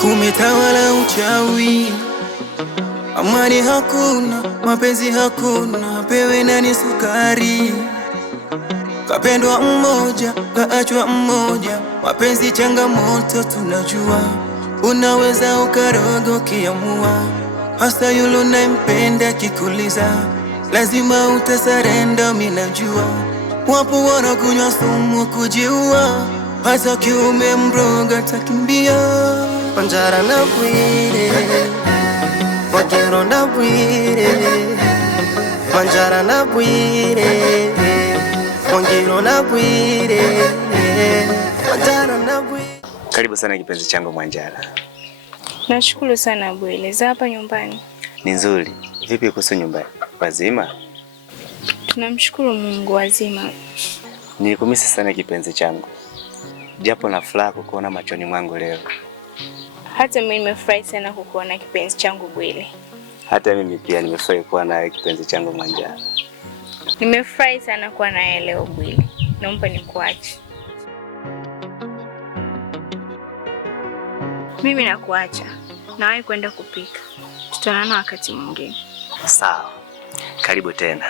Kumetawala uchawi, amani hakuna, mapenzi hakuna, pewe nani sukari. Kapendwa mmoja, kaachwa mmoja, mapenzi changamoto tunajua. Unaweza ukarogo kiamua, hasa yule unayempenda kikuliza, lazima utasarenda minajua. Wapo wanakunywa sumu kujiua, hasa kiume mroga takimbia. Manjara na bwire, Wagero na bwire, Manjara na bwire, Wagero na bwire, Manjara na bwire. Karibu sana kipenzi changu Mwanjara. Nashukuru sana Bwile. Za hapa nyumbani Ni nzuri. Vipi kuhusu nyumbani? Wazima? tunamshukuru Mungu wazima. Nilikumisi sana kipenzi changu, japo na furaha kukuona machoni mwangu leo. Hata mimi nimefurahi sana kukuona kipenzi changu Bwile. Hata mimi pia nimefurahi kuwa nawe kipenzi changu Mwanjara. Nimefurahi sana kuwa nawe leo Bwile. Naomba nikuache. Mimi nakuacha. Nawahi kwenda kupika. Tutaonana wakati mwingine. Sawa. Karibu tena.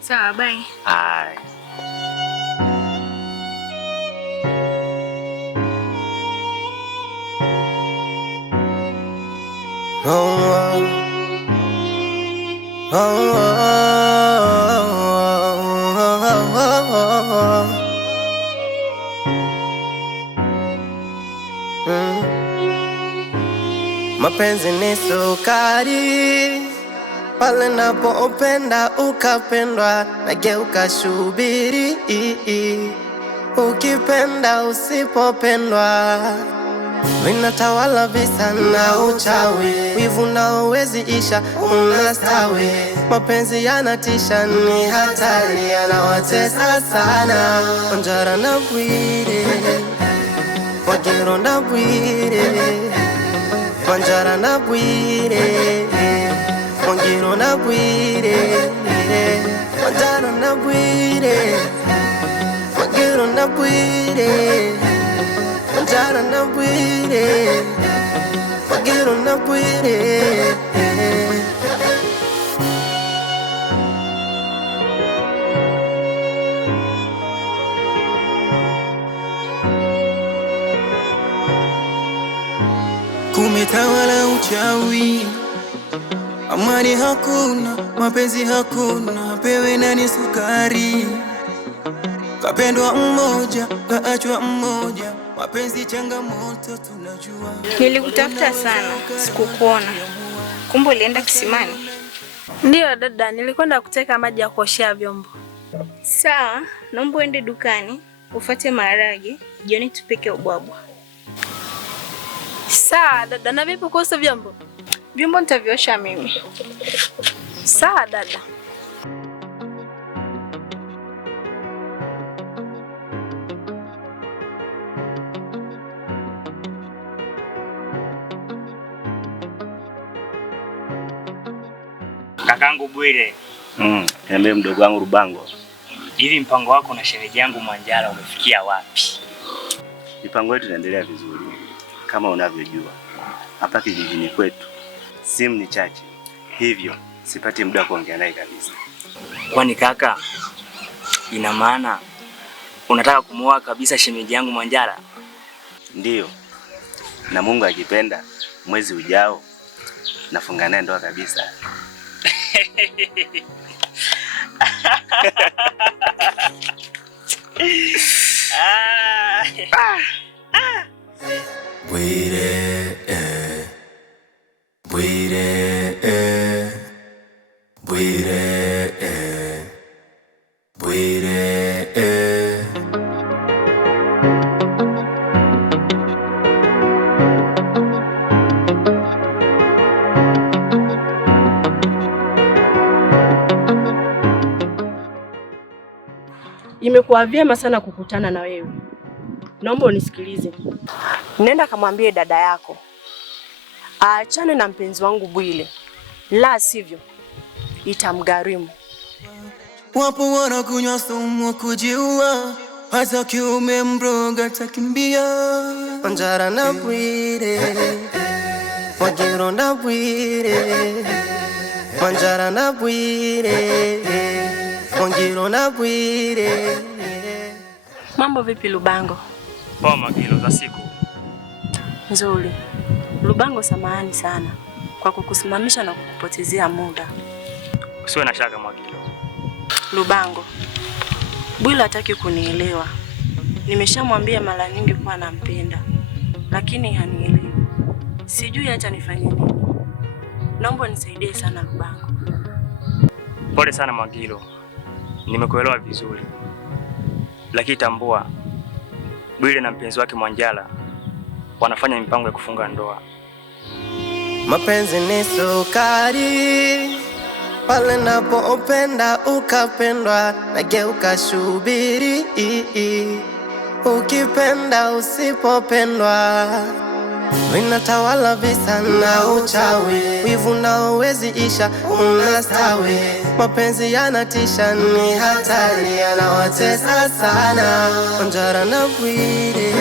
Sawa, bye. Hai. Mapenzi ni sukari, pale napopenda ukapendwa, nageuka shubiri. Ukipenda usipopendwa, vinatawala visa na uchawi, wivu na uwezi isha unastawi. Mapenzi yanatisha, ni hatari, yanawatesa sana. Manjara na bwire, Wagero na bwire, Manjara na bwire, Wagero na bwire, Manjara na bwire, Wagero na bwire, Manjara na bwire, Wagero na bwire. Kumetawala uchawi, amani hakuna, mapenzi hakuna, pewe nani sukari. Kapendwa mmoja, kaachwa mmoja, mapenzi changamoto tunajua. Nilikutafuta sana, sikukuona. Kumbe ulienda kisimani? Ndiyo dada, nilikwenda kuteka maji ya kuoshea vyombo. Sawa, naomba uende dukani, ufuate maharage, jioni tupike ubwabwa. Sawa dada, na vipi kuhusu vyombo? Vyombo nitaviosha mimi. Sawa dada. Kakangu Bwile. Niambie mdogo wangu Rubango. Hivi mpango wako na shemeji yangu Mwanjara umefikia wapi? Mipango yetu inaendelea vizuri. Kama unavyojua, hapa kijijini kwetu simu ni chache, hivyo sipati muda kuongea naye kabisa. Kwani kaka, ina maana unataka kumuoa kabisa shemeji yangu Mwanjara? Ndiyo, na Mungu akipenda mwezi ujao nafunga naye ndoa kabisa. Bwire, Bwire, Bwire, Bwire. Imekuwa vyema sana kukutana na wewe. Naomba unisikilize. Nenda kamwambie dada yako aachane na mpenzi wangu Bwile, la sivyo itamgharimu. Wapo wanakunywa sumu kujiua, hasa kiume mroga takimbia. Manjara na bwire, Bwire, Wanjara na Bwire, Mwangilo na Bwire. Mambo vipi Lubango? Poa Magilo, za siku nzuri. Lubango, samahani sana kwa kukusimamisha na kukupotezea muda. usiwe na shaka Magilo. Lubango, Bwile hataki kunielewa. Nimeshamwambia mara nyingi kuwa nampenda, lakini hanielewi. Sijui hata nifanye nini. Naomba nisaidie sana Lubango. Pole sana Magilo, nimekuelewa vizuri, lakini tambua Bwile na mpenzi wake Mwanjala wanafanya mipango ya kufunga ndoa. Mapenzi ni sukari, pale napopenda ukapendwa, nageuka shubiri. Ukipenda usipopendwa, vinatawala visa na uchawi, wivu nao huwezi isha, unastawi. Mapenzi yanatisha, ni hatari, yanawatesa sana. Wanjara na Bwire,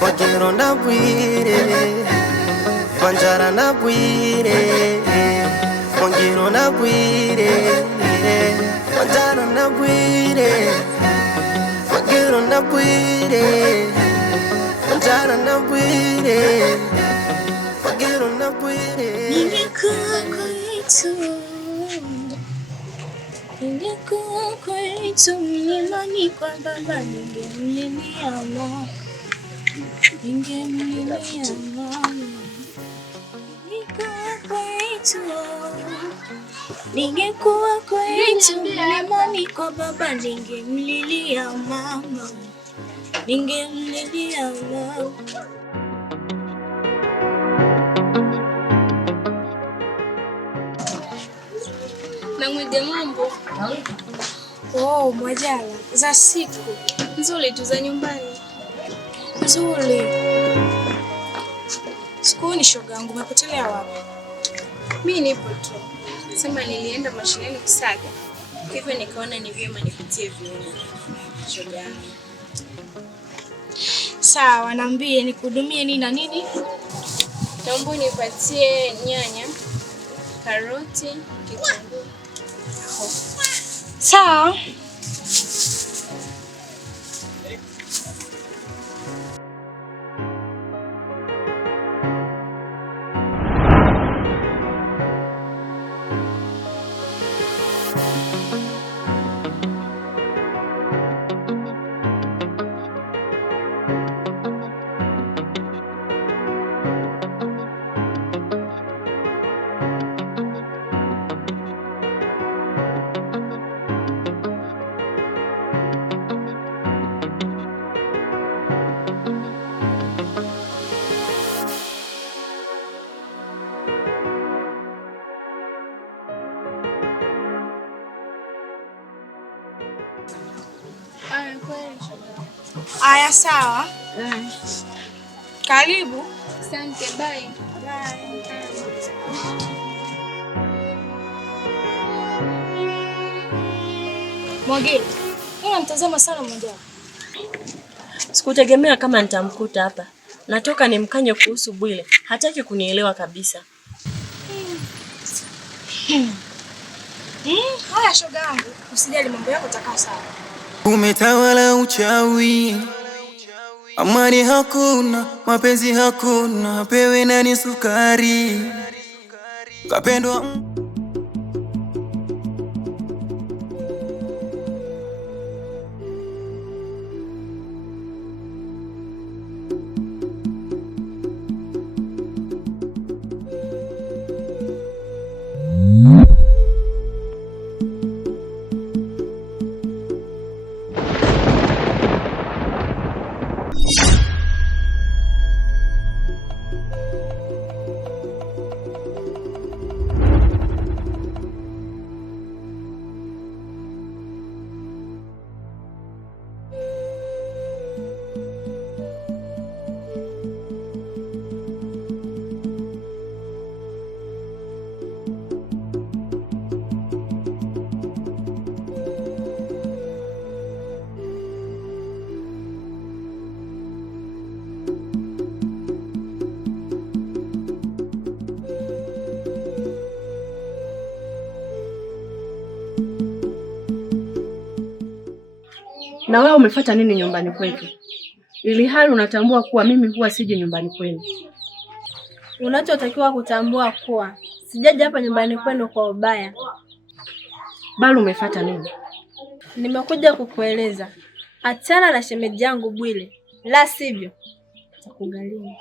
Mwangilo na Bwire, Wanjara na Bwire, Mwangilo na Bwire, Wanjara na Bwire, Mwangilo na Bwire, Wanjara na Bwire, Mwangilo na Bwire. Ningekuwa kwetu mlimani kwa baba, ningemlilia mama, ningemlilia mama. Ningekuwa kwetu mlimani kwa baba, ningemlilia mama, ningemlilia mama. Na Mwige, mambo? Oh, Mwajala, za siku Nzuri tu, za nyumbani? nzuri. Siku ni shoga yangu, umepotelea wapi? Mimi nipo tu. Sema nilienda mashineni kusaga, hivyo nikaona ni vyema nipitie vioni. Shoga yangu. Sawa, niambie nikuhudumie nini na nini? Naomba unipatie nyanya, karoti, kitunguu. Sawa. Aya, sawa. Karibu. Asante, bye. Mwangilo, unamtazama sana Mwangilo. Sikutegemea kama nitamkuta hapa. Natoka nimkanye kuhusu Bwile. Hataki kunielewa kabisa. Haya shoga yangu, usijali, mambo yako yatakaa sawa. Umetawala uchawi, amani hakuna, mapenzi hakuna, pewe nani sukari, kapendwa Na wewe umefuata nini nyumbani kwetu, ili hali unatambua kuwa mimi huwa siji nyumbani kwenu? Unachotakiwa kutambua kuwa sijaja hapa nyumbani kwenu kwa ubaya. Bali umefuata nini? Nimekuja kukueleza achana na shemeji yangu Bwile, la sivyo takugharimu.